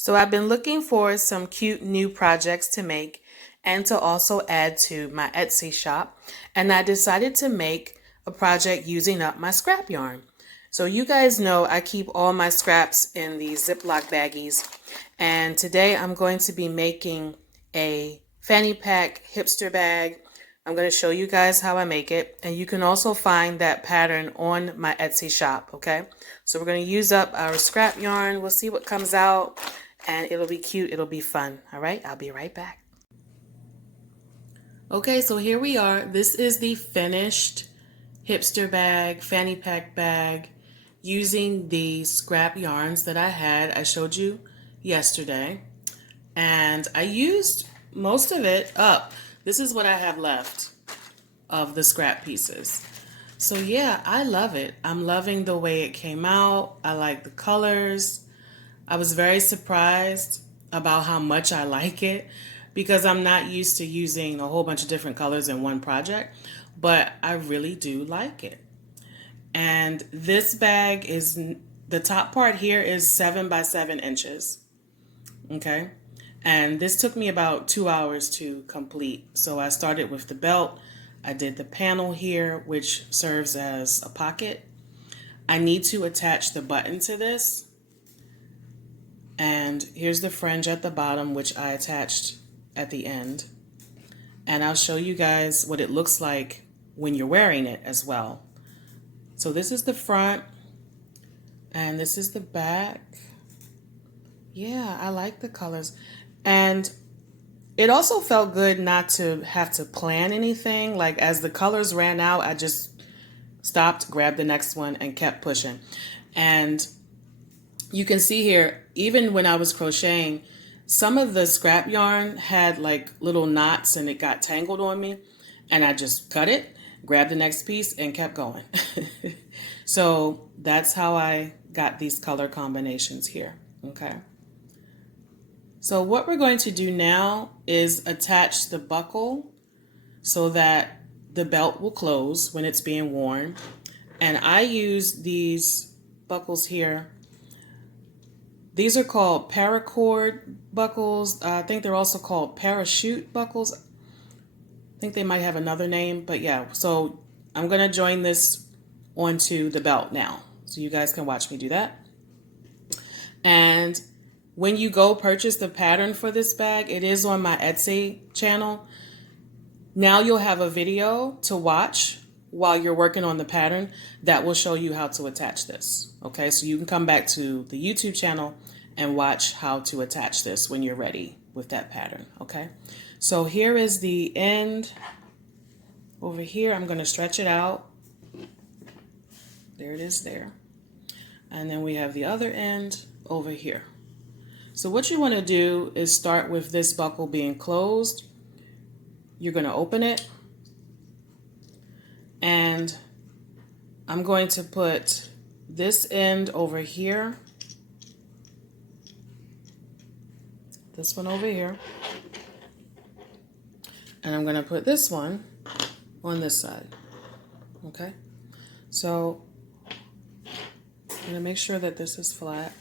So I've been looking for some cute new projects to make and to also add to my Etsy shop. And I decided to make a project using up my scrap yarn. So you guys know I keep all my scraps in these Ziploc baggies. And today I'm going to be making a fanny pack hipster bag. I'm going to show you guys how I make it. And you can also find that pattern on my Etsy shop, okay? So we're going to use up our scrap yarn. We'll see what comes out. And it'll be cute. It'll be fun. All right, I'll be right back. Okay, so here we are. This is the finished hipster bag, fanny pack bag, using the scrap yarns that I had. I showed you yesterday. And I used most of it up. This is what I have left of the scrap pieces. So yeah, I love it. I'm loving the way it came out. I like the colors. I was very surprised about how much I like it because I'm not used to using a whole bunch of different colors in one project, but I really do like it. And this bag is, the top part here is 7 by 7 inches. Okay. And this took me about 2 hours to complete. So I started with the belt. I did the panel here, which serves as a pocket. I need to attach the button to this. And here's the fringe at the bottom, which I attached at the end. And I'll show you guys what it looks like when you're wearing it as well. So this is the front and this is the back. Yeah, I like the colors. And it also felt good not to have to plan anything. Like as the colors ran out, I just stopped, grabbed the next one and kept pushing. And you can see here, even when I was crocheting, some of the scrap yarn had like little knots and it got tangled on me. And I just cut it, grabbed the next piece and kept going. So that's how I got these color combinations here. Okay. So what we're going to do now is attach the buckle so that the belt will close when it's being worn. And I use these buckles here. These are called paracord buckles. I think they're also called parachute buckles. I think they might have another name, but yeah. So I'm going to join this onto the belt now. So you guys can watch me do that. And when you go purchase the pattern for this bag, it is on my Etsy channel. Now you'll have a video to watch while you're working on the pattern that will show you how to attach this. Okay, so you can come back to the YouTube channel and watch how to attach this when you're ready with that pattern. Okay, so here is the end over here. I'm going to stretch it out. There it is there. And then we have the other end over here. So what you want to do is start with this buckle being closed. You're going to open it. And I'm going to put this end over here. This one over here. And I'm going to put this one on this side. Okay. So I'm going to make sure that this is flat.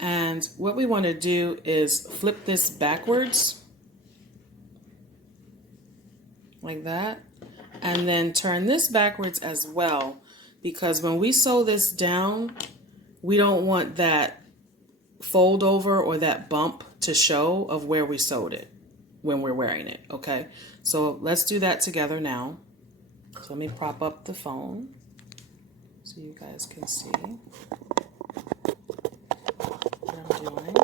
And what we want to do is flip this backwards. Like that. And then turn this backwards as well, because when we sew this down, we don't want that fold over or that bump to show of where we sewed it when we're wearing it, okay? So let's do that together now. So let me prop up the phone so you guys can see what I'm doing.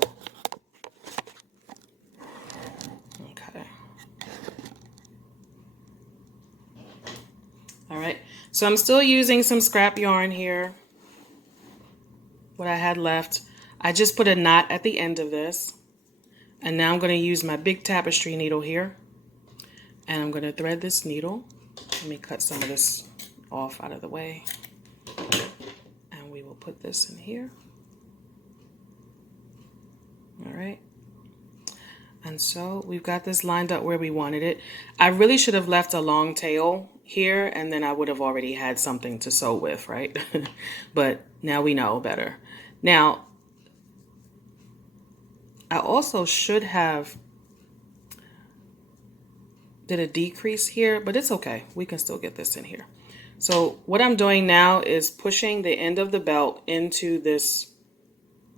Okay. All right, so I'm still using some scrap yarn here, what I had left. I just put a knot at the end of this. And now I'm going to use my big tapestry needle here. And I'm going to thread this needle. Let me cut some of this off out of the way. And we will put this in here. All right. And so we've got this lined up where we wanted it. I really should have left a long tail here, and then I would have already had something to sew with, right? But now we know better. Now, I also should have did a decrease here, but it's okay. We can still get this in here. So what I'm doing now is pushing the end of the belt into this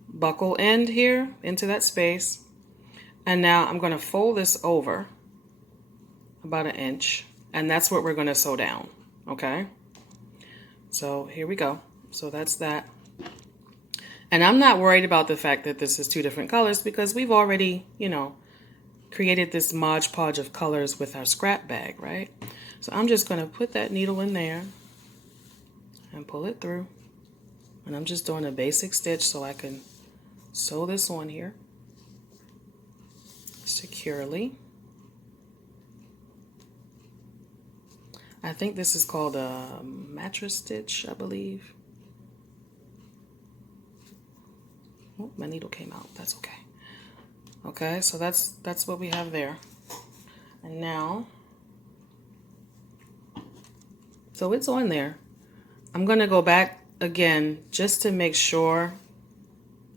buckle end here, into that space. And now I'm going to fold this over about 1 inch, and that's what we're going to sew down. Okay. So here we go. So that's that. And I'm not worried about the fact that this is 2 different colors because we've already, you know, created this Mod Podge of colors with our scrap bag, right? So I'm just going to put that needle in there and pull it through. And I'm just doing a basic stitch so I can sew this on here securely. I think this is called a mattress stitch, I believe. Oh, my needle came out. That's okay. Okay, so that's what we have there. And now, so it's on there. I'm going to go back again just to make sure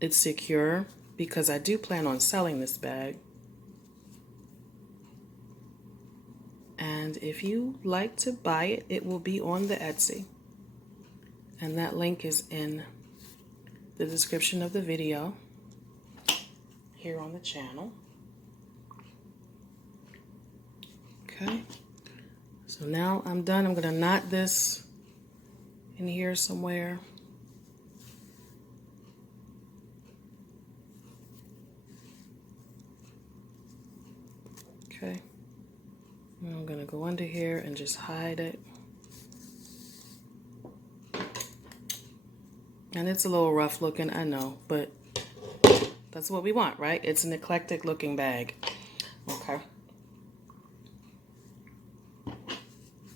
it's secure because I do plan on selling this bag. And if you like to buy it, it will be on the Etsy. And that link is in the description of the video here on the channel. Okay, so now I'm done. I'm going to knot this in here somewhere. Okay, and I'm going to go under here and just hide it. And it's a little rough looking, I know, but that's what we want, right? It's an eclectic looking bag. Okay.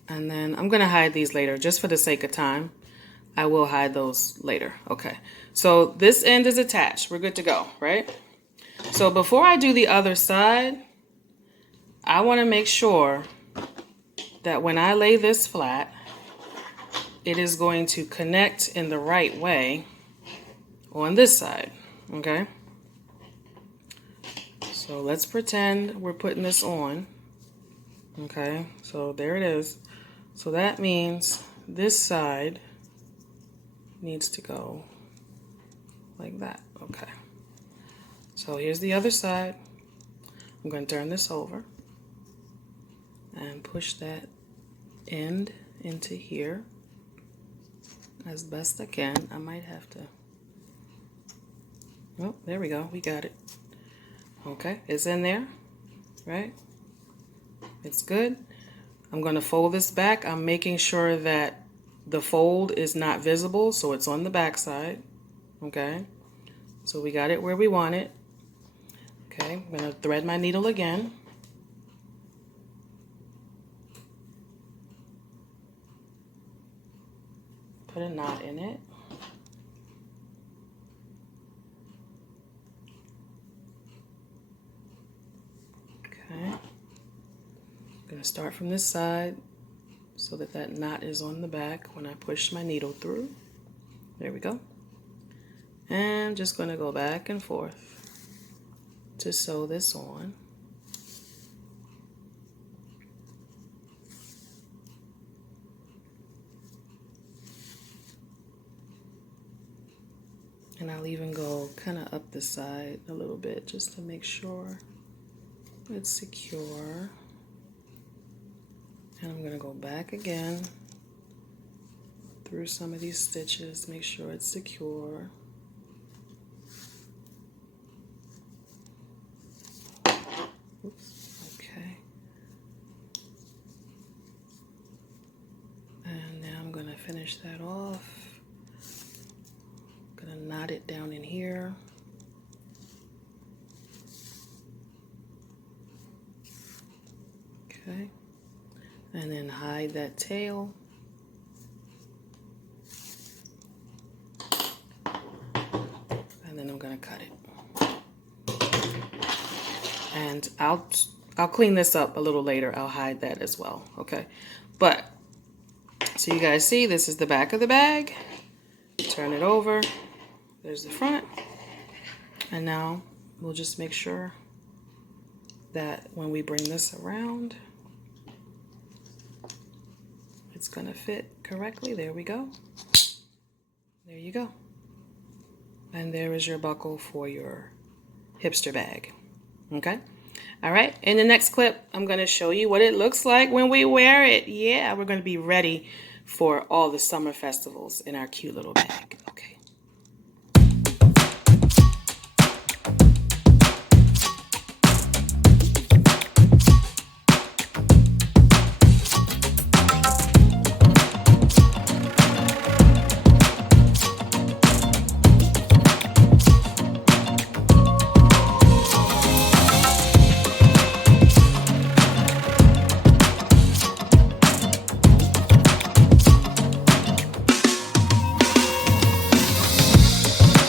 And then I'm going to hide these later just for the sake of time. I will hide those later. Okay. So this end is attached. We're good to go, right? So before I do the other side, I want to make sure that when I lay this flat, it is going to connect in the right way on this side. Okay. So let's pretend we're putting this on. Okay, so there it is. So that means this side needs to go like that. Okay. So here's the other side. I'm going to turn this over and push that end into here as best I can. I might have to. Oh, there we go. We got it. Okay, it's in there, right? It's good. I'm going to fold this back. I'm making sure that the fold is not visible, so it's on the back side. Okay, so we got it where we want it. Okay, I'm going to thread my needle again. Put a knot in it. Okay, I'm going to start from this side so that that knot is on the back when I push my needle through. There we go. And I'm just going to go back and forth to sew this on. And I'll even go kind of up the side a little bit just to make sure it's secure. And I'm going to go back again through some of these stitches, make sure it's secure. Oops, okay. And now I'm going to finish that off. I'm going to knot it down in here. Okay. And then hide that tail. And then I'm going to cut it. And I'll clean this up a little later. I'll hide that as well. Okay. But so you guys see, this is the back of the bag. Turn it over. There's the front. And now we'll just make sure that when we bring this around, it's gonna fit correctly. There we go. There you go. And there is your buckle for your hipster bag. Okay? All right, in the next clip, I'm gonna show you what it looks like when we wear it. Yeah, we're gonna be ready for all the summer festivals in our cute little bag.